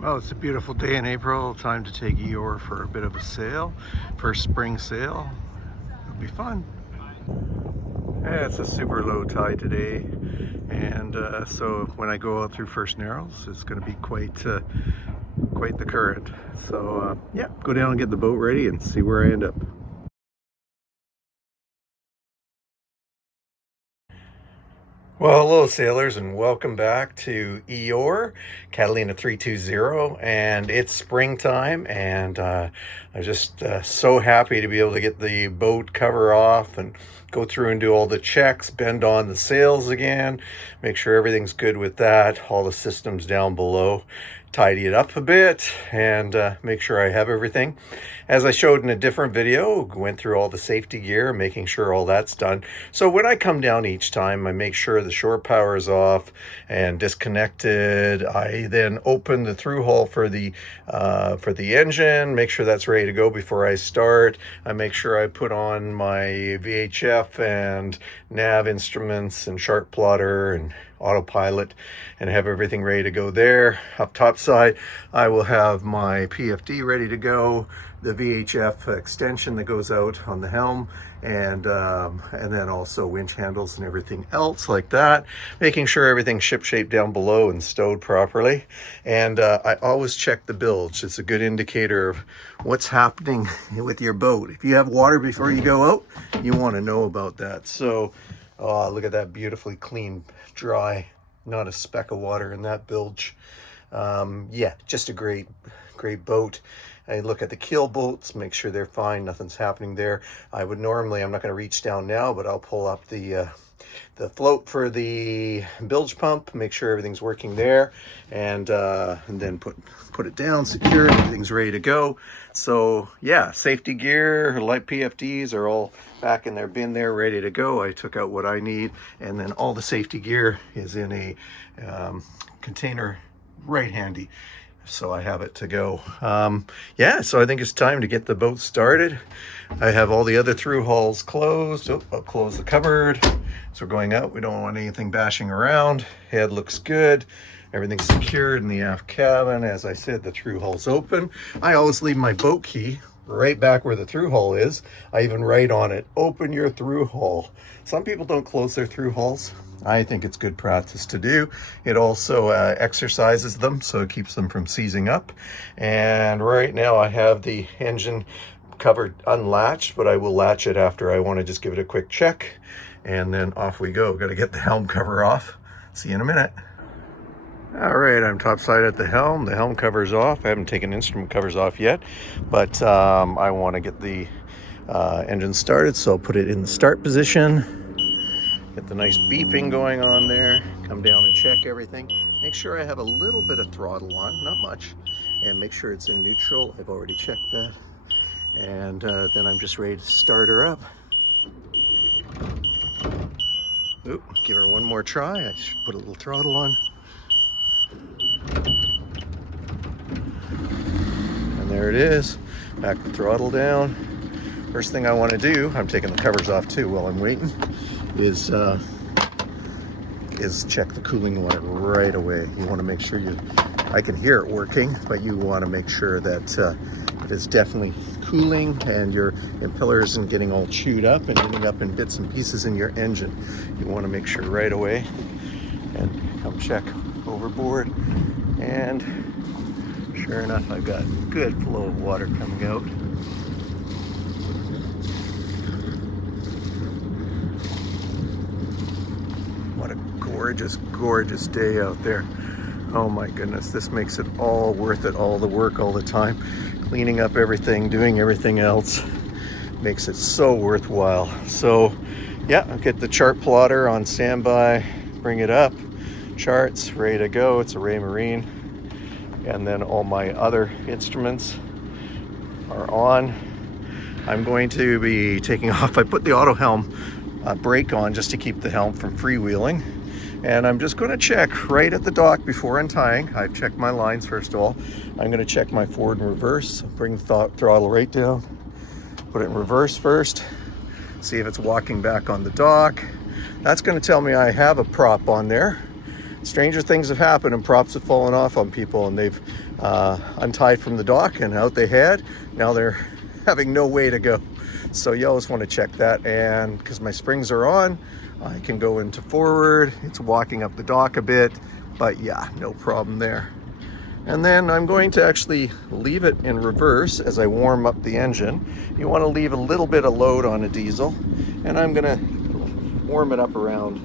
Well, it's a beautiful day in April. Time to take Eeyore for a bit of a sail. First spring sail. It'll be fun. Yeah, it's a super low tide today, and so when I go out through First Narrows, it's going to be quite the current. So yeah, go down and get the boat ready and see where I end up. Well, hello sailors, and welcome back to Eeyore, Catalina 320, and it's springtime, and I'm just so happy to be able to get the boat cover off and go through and do all the checks, bend on the sails again, make sure everything's good with that, all the systems down below, tidy it up a bit, and make sure I have everything. As I showed in a different video, went through all the safety gear, making sure all that's done. So when I come down each time, I make sure the shore power is off and disconnected. I then open the through hull for the engine, make sure that's ready to go before I start. I make sure I put on my VHF and nav instruments and chart plotter and autopilot and have everything ready to go there. Up top side, I will have my PFD ready to go, the VHF extension that goes out on the helm, and then also winch handles and everything else like that, making sure everything's shipshape down below and stowed properly. And I always check the bilge. It's a good indicator of what's happening with your boat. If you have water before you go out, you want to know about that. So look at that, beautifully clean, dry, not a speck of water in that bilge. Yeah, just a great boat. I look at the keel bolts, make sure they're fine, nothing's happening there. I'm not going to reach down now, but I'll pull up the float for the bilge pump, make sure everything's working there, and then put it down, secure, everything's ready to go. So yeah, safety gear, light PFDs are all back in their bin there, ready to go. I took out what I need, and then all the safety gear is in a container right handy, so I have it to go. Yeah, so I think it's time to get the boat started. I have all the other through hulls closed. I'll close the cupboard. So we're going out. We don't want anything bashing around. Head looks good. Everything's secured in the aft cabin. As I said, the through hull's open. I always leave my boat key right back where the through hull is. I even write on it, open your through hull. Some people don't close their through hulls. I think it's good practice to do. It also exercises them, so it keeps them from seizing up. And right now I have the engine covered unlatched, but I will latch it after. I want to just give it a quick check, and then off we go. Got to get the helm cover off. See you in a minute. All right, I'm topside at the helm. The helm cover's off. I haven't taken instrument covers off yet, but I want to get the engine started, so I'll put it in the start position. Get the nice beeping going on there. Come down and check everything. Make sure I have a little bit of throttle on, not much, and make sure it's in neutral. I've already checked that. And then I'm just ready to start her up. Oop, give her one more try. I should put a little throttle on. And there it is. Back the throttle down. First thing I want to do, I'm taking the covers off too while I'm waiting, is check the cooling water right away. You want to make sure I can hear it working, but you want to make sure that it is definitely cooling and your impeller isn't getting all chewed up and ending up in bits and pieces in your engine. You want to make sure right away, and come check overboard, and sure enough, I've got good flow of water coming out. What a gorgeous day out there. Oh my goodness, this makes it all worth it. All the work, all the time, cleaning up everything, doing everything else, makes it so worthwhile. So yeah, I'll get the chart plotter on standby, bring it up, charts ready to go. It's a Raymarine, and then all my other instruments are on. I'm going to be taking off. I put the auto helm brake on just to keep the helm from freewheeling, and I'm just going to check right at the dock before untying. I've checked my lines first of all. I'm going to check my forward and reverse, bring the throttle right down, put it in reverse first, see if it's walking back on the dock. That's going to tell me I have a prop on there. stranger things have happened and props have fallen off on people, and they've untied from the dock and out they head. Now they're having no way to go. So you always want to check that, and because my springs are on, I can go into forward. It's walking up the dock a bit, but yeah, no problem there. And then I'm going to actually leave it in reverse as I warm up the engine. You want to leave a little bit of load on a diesel, and I'm going to warm it up around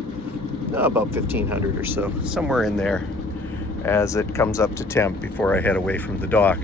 about 1500 or so, somewhere in there, as it comes up to temp before I head away from the dock.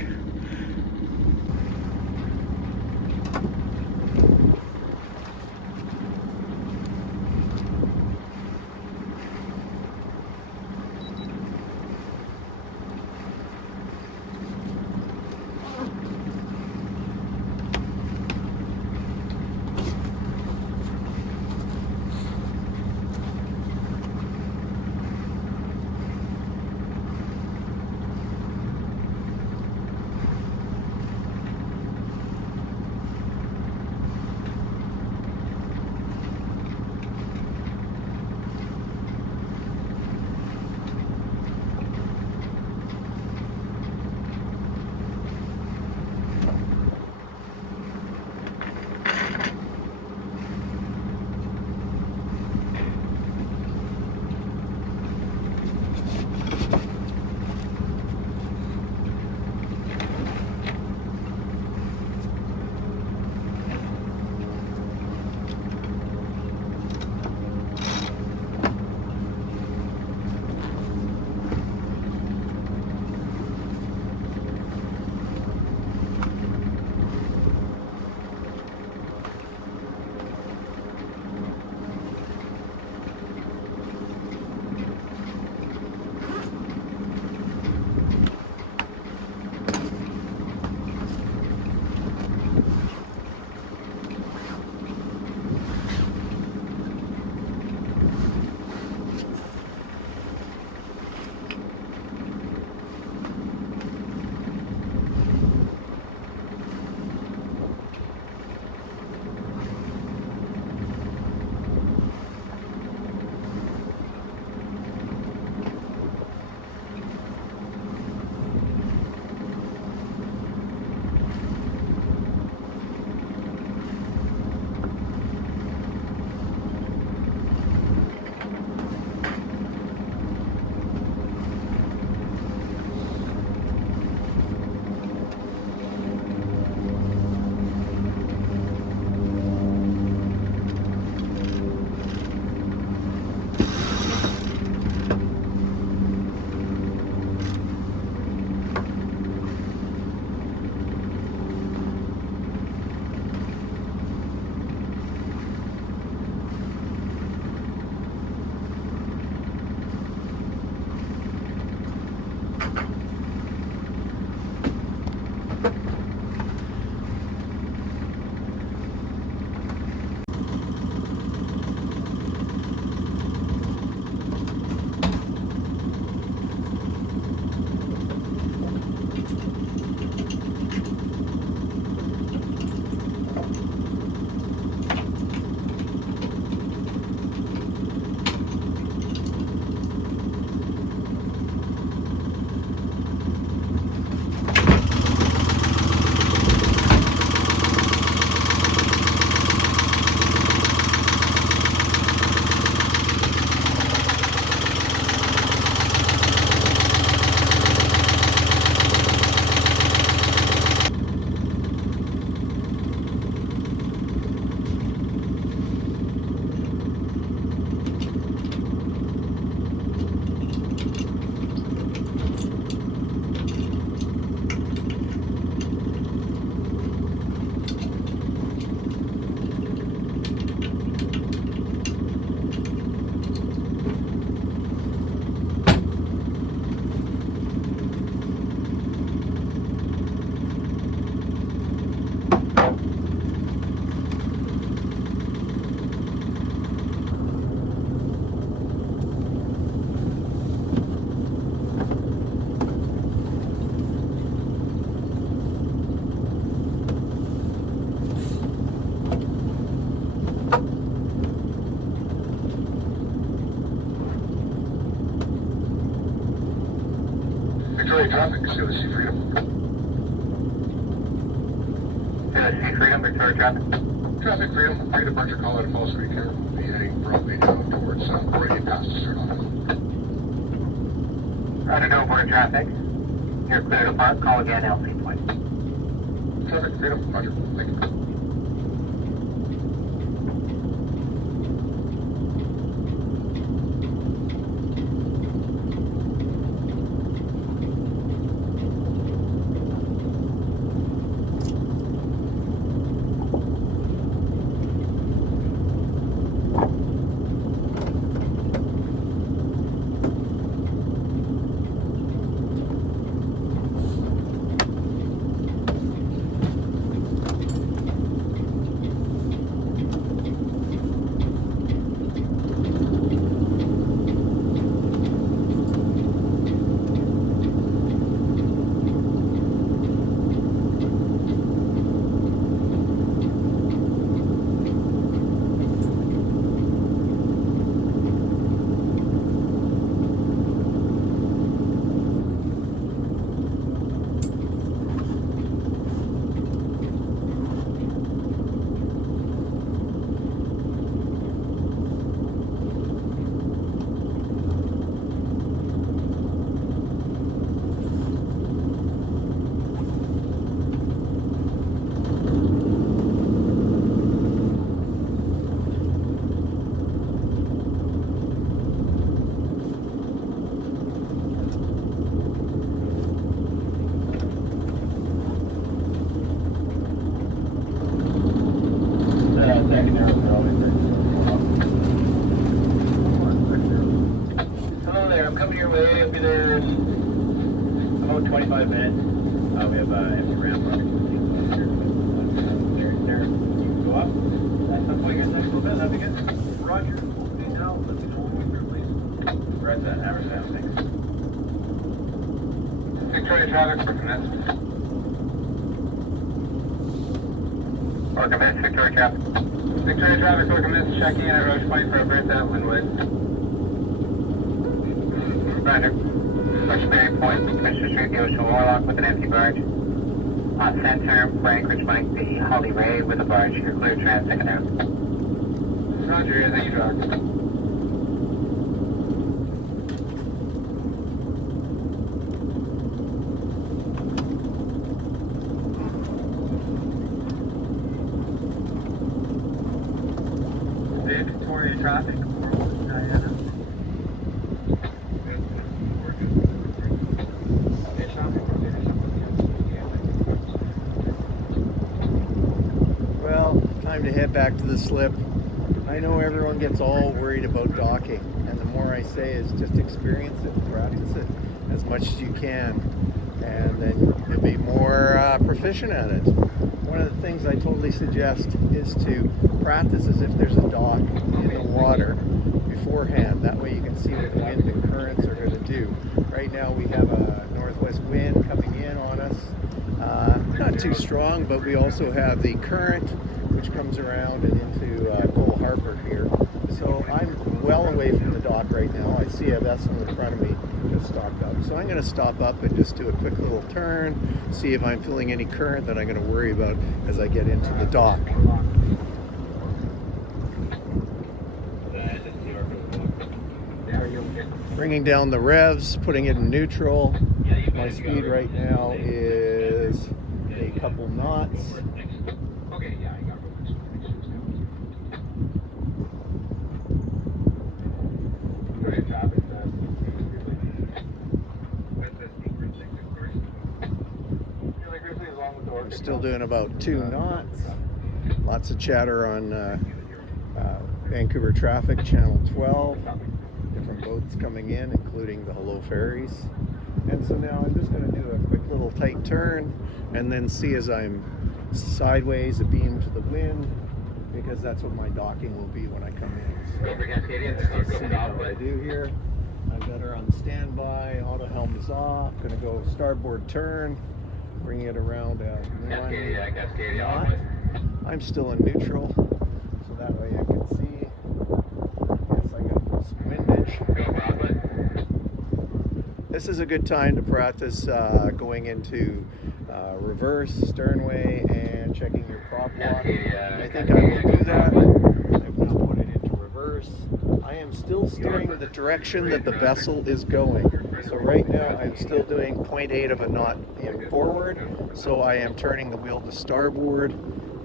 traffic, Sailor Sea Freedom. Sailor Sea Freedom, Victoria traffic. Traffic Freedom, high departure call out of Falls Creek here. Be heading broadly down towards Oregon past Stern Hill. Roger, no board traffic. You're clear to park. Call again, LC point. Traffic Freedom, roger. Thank you. Hello there, I'm coming your way. I'll be there in about 25 minutes. We have empty ramp running. There. You can go up. At some point, next little bit. That'd be good. Roger. Okay, now let's go over, please. We're at the Amherst, thanks. Victoria traffic for commence. Or commence, Victoria traffic. Victoria traffic for commence. Checking in at Roche Point for a berth at Linwood. Roger. Bushberry Point, Commissioner Street, the Ocean Warlock with an empty barge. On center, for Anchorage Mike, the Holly Ray with a barge. You're clear trans, second out. Roger, thank you, Doc. Victoria traffic, Diana. Well, time to head back to the slip. I know everyone gets all worried about docking, and the more I say is just experience it, practice it as much as you can, and then you'll be more proficient at it. One of the things I totally suggest is to practice as if there's a dock in the water beforehand. That way you can see what the wind and currents are going to do. Right now we have a northwest wind coming in on us. Not too strong, but we also have the current which comes around and into Cole Harbour here. So I'm well away from the dock right now. I see a vessel in front of me just stopped up. So I'm going to stop up and just do a quick little turn, see if I'm feeling any current that I'm going to worry about as I get into the dock. Bringing down the revs, putting it in neutral. My speed right now is a couple knots. We're still doing about 2 knots. Lots of chatter on Vancouver Traffic, Channel 12. Different boats coming in, including the Hello Ferries. And so now I'm just going to do a quick little tight turn and then see as I'm sideways, a beam to the wind, because that's what my docking will be when I come in. So let's just see what I do here. I've got her on standby, auto helm is off, going to go starboard turn, bring it around at 1 knot. I'm still in neutral, so that way I can see. Yes, I got this windage. This is a good time to practice going into reverse, sternway, and checking your prop lock. I think I will do that. I've now put it into reverse. I am still steering the direction that the vessel is going. So right now I'm still doing 0.8 of a knot in forward. So I am turning the wheel to starboard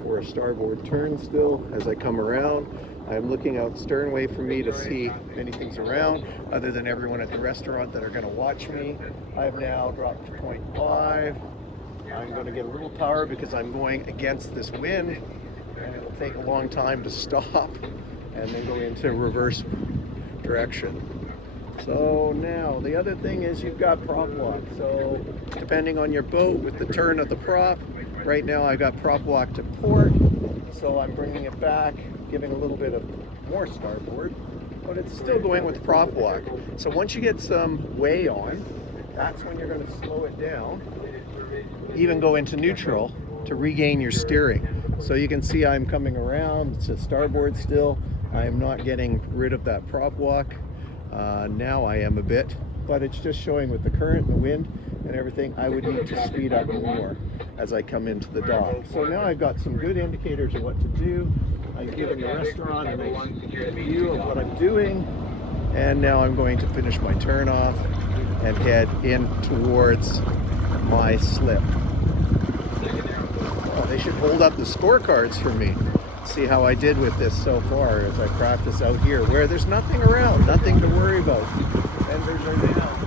for a starboard turn still as I come around. I'm looking out sternway for me to see if anything's around other than everyone at the restaurant that are going to watch me. I've now dropped to 0.5. I'm going to get a little power because I'm going against this wind, and it'll take a long time to stop and then go into reverse direction. So now the other thing is you've got prop lock. So depending on your boat with the turn of the prop, right now I got prop lock to port, so I'm bringing it back, giving a little bit of more starboard, but it's still going with prop lock. So once you get some way on, that's when you're going to slow it down, even go into neutral to regain your steering. So you can see I'm coming around to starboard still. I am not getting rid of that prop lock. Now I am a bit, but it's just showing with the current and the wind and everything, I would need to speed up more as I come into the dock. So now I've got some good indicators of what to do. I've given the restaurant a nice view of what I'm doing, and now I'm going to finish my turn off and head in towards my slip. Oh, they should hold up the scorecards for me. See how I did with this so far as I practice out here where there's nothing around, nothing to worry about. Fenders are down.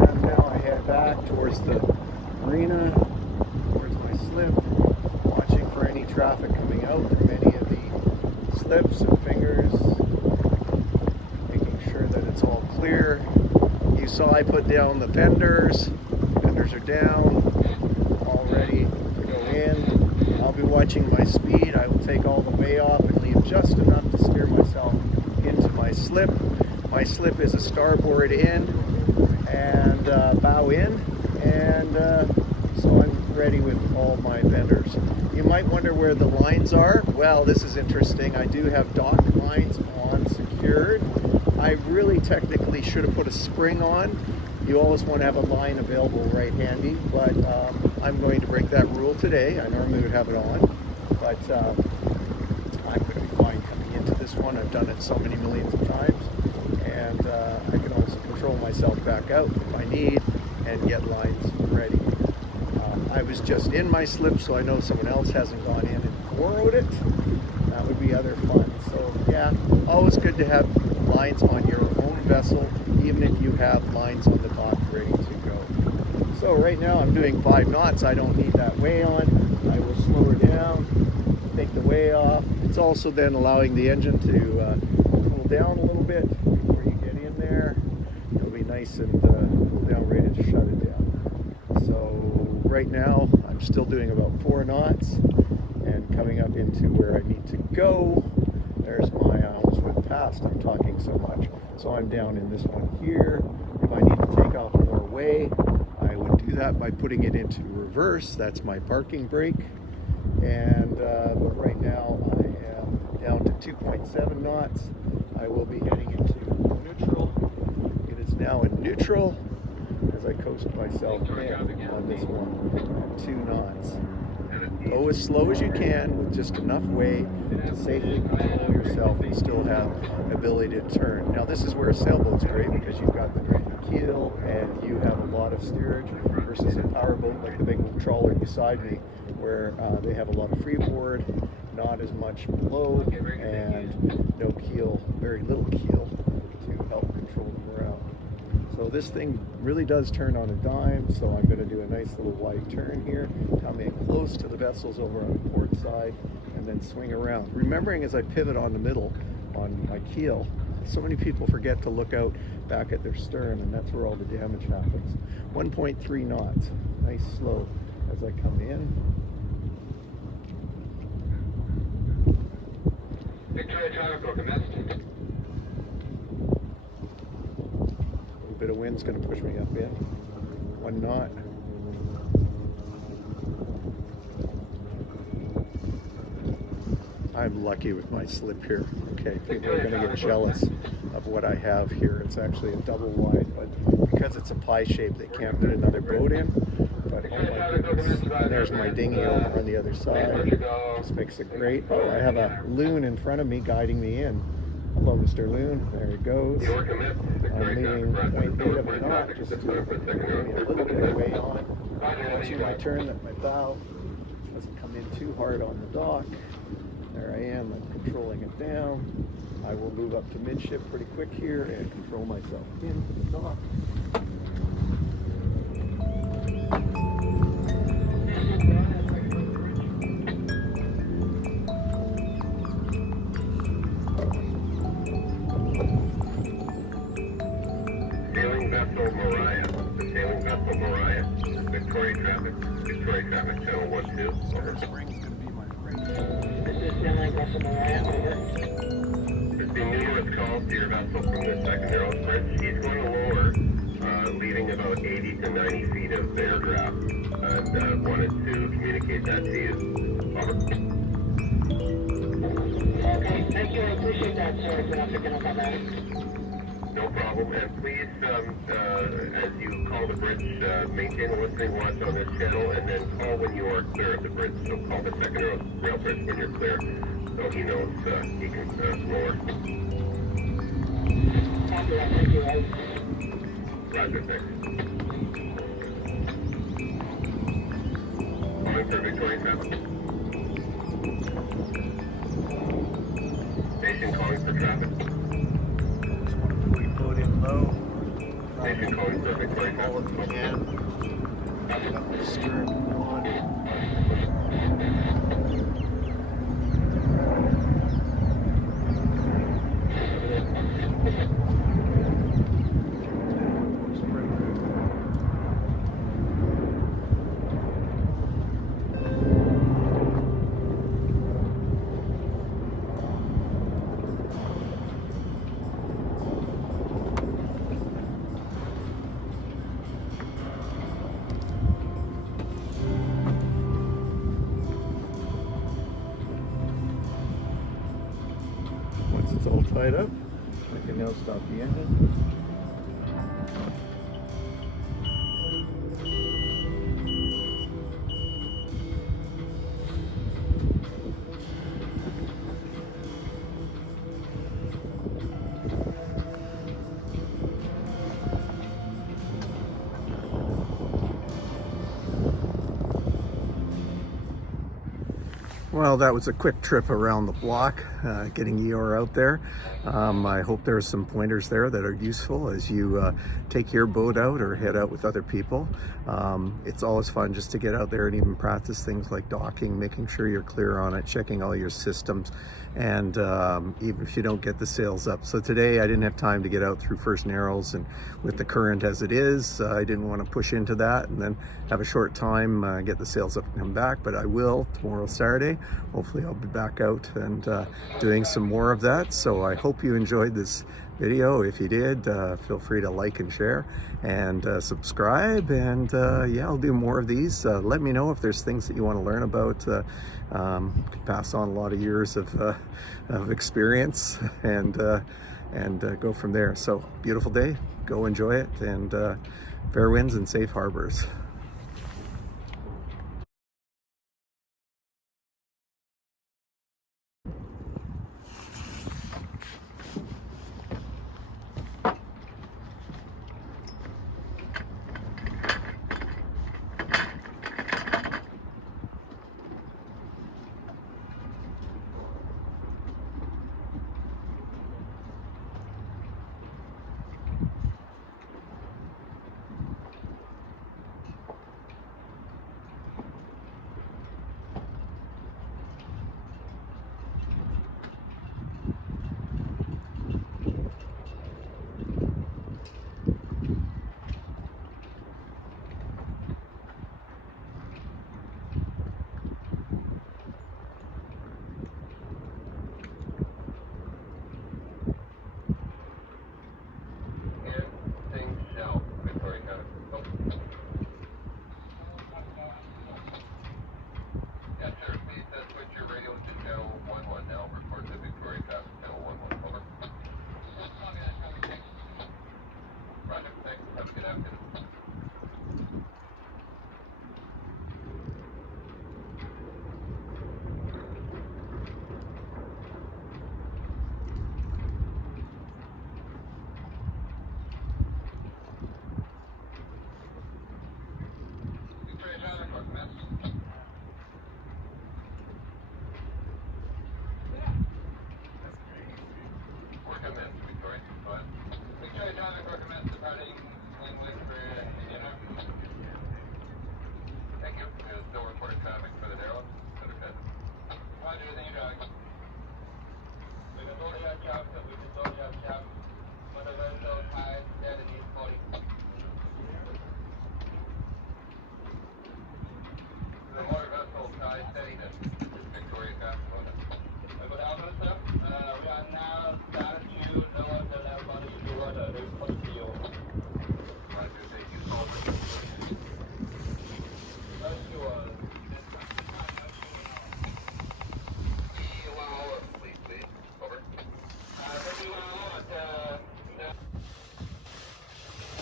And now I head back towards the marina, towards my slip, watching for any traffic coming out from any of the slips and fingers, making sure that it's all clear. You saw I put down the fenders. Fenders are down, all ready to go in. I'll be watching my speed. I will take all the way off and leave just enough to steer myself into my slip. My slip is a starboard in and bow in, and so I'm ready with all my fenders. You might wonder where the lines are. Well, this is interesting. I do have dock lines on secured. I really technically should have put a spring on. You always want to have a line available right handy, but I'm going to break that rule today. I normally would have it on, but I'm going to be fine coming into this one. I've done it so many millions of times, and I can also control myself back out if I need and get lines ready. I was just in my slip, so I know someone else hasn't gone in and borrowed it. That would be other fun. So yeah, always good to have lines on your own vessel, even if you have lines on the dock ready to go. So right now I'm doing 5 knots. I don't need that way on. I will slow her down, take the way off. It's also then allowing the engine to cool down a little bit before you get in there. It'll be nice and cool down, ready to shut it down. So right now I'm still doing about 4 knots and coming up into where I need to go. There's my, I almost went past, I'm talking so much. So I'm down in this one here. If I need to take off more way, I would do that by putting it into reverse. That's my parking brake. And but right now I am down to 2.7 knots. I will be heading into neutral. It is now in neutral as I coast myself in on this one at 2 knots. Go as slow as you can with just enough way to safely control yourself and still have ability to turn. Now this is where a sailboat's great because you've got the keel and you have a lot of steerage versus a powerboat like the big trawler beside me where they have a lot of freeboard, not as much below, and no keel, very little keel to help control them around. So this thing really does turn on a dime, so I'm going to do a nice little wide turn here, come in close to the vessels over on the port side, and then swing around. Remembering as I pivot on the middle on my keel, so many people forget to look out back at their stern, and that's where all the damage happens. 1.3 knots, nice slow as I come in. Victoria Triangle commenced. A bit of wind's going to push me up in. 1 knot. I'm lucky with my slip here. Okay, people are going to get jealous of what I have here. It's actually a double wide, but because it's a pie shape, they can't put another boat in. But oh my goodness, and there's my dinghy over on the other side. This makes it great. Oh, I have a loon in front of me guiding me in. Hello, Mr. Loon. There he goes. I'm leaving 0.8 of a knot, just maybe a little bit away on. Watching my turn that my bow doesn't come in too hard on the dock. There I am. I'm controlling it down. I will move up to midship pretty quick here and control myself into the dock. Sailing vessel Mariah. The sailing vessel Mariah. Victoria traffic channel 12. Over. This is sailing vessel Mariah, over. There's been numerous calls to your vessel from the second Narrows Bridge. He's going to lower, leaving about 80 to 90 feet of their draft, and wanted to communicate that to you. Over. Okay, thank you. I appreciate that, sir. Good afternoon on that matter. No problem. And please, as you call the bridge, maintain a listening watch on this channel, and then call when you are clear of the bridge. So call the second rail bridge when you're clear, so he knows he can lower. Copy that. Thank you. Roger, thanks. Calling for Victoria traffic. Station calling for traffic. We put in low. Station calling for Victoria All if you traffic. can. Got my stern on. Once it's all tied up, I can now stop the engine. Well, that was a quick trip around the block, getting Eeyore out there. I hope there's some pointers there that are useful as you take your boat out or head out with other people. It's always fun just to get out there and even practice things like docking, making sure you're clear on it, checking all your systems, and even if you don't get the sails up. So today I didn't have time to get out through First Narrows, and with the current as it is, I didn't want to push into that and then have a short time get the sails up and come back, but I will tomorrow, Saturday. Hopefully I'll be back out and doing some more of that. So I hope you enjoyed this video. If you did, feel free to like and share and subscribe, and yeah, I'll do more of these. Let me know if there's things that you want to learn about. Can pass on a lot of years of experience and go from there. So beautiful day, go enjoy it, and fair winds and safe harbors.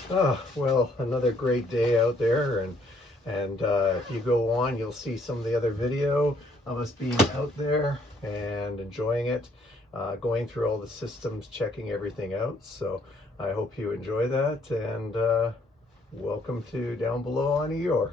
Oh, well, another great day out there, and if you go on, you'll see some of the other video of us being out there and enjoying it, going through all the systems, checking everything out. So I hope you enjoy that, and welcome to Down Below on Eeyore.